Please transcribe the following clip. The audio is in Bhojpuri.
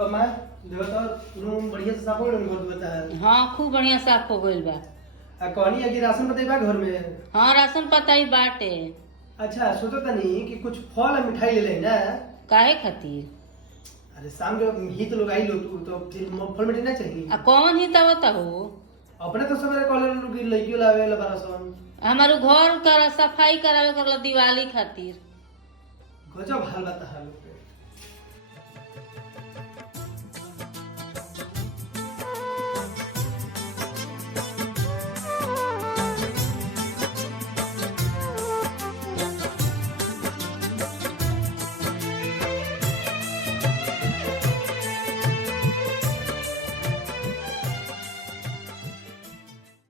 तो मैं देखो तो रूम बढ़िया से साफ हो गइल घर बता है। हाँ खूब बढ़िया साफ हो गइल बा। कहनी है कि राशन बतेबा घर में। हाँ राशन पता ही बाटे। अच्छा सोचो तनी कि कुछ फल और मिठाई ले लें ना। काहे खातिर? अरे शाम के हित लोग आई लो तो फिर फल मिठाई ना चाहिए। आ कौन ही तब हो? अपने तो सबरे कॉलेज लोग लड़कियों लावे ला बारसन। हमारे घर का सफाई करावे करला दिवाली खातिर। गजब हाल बता हाल।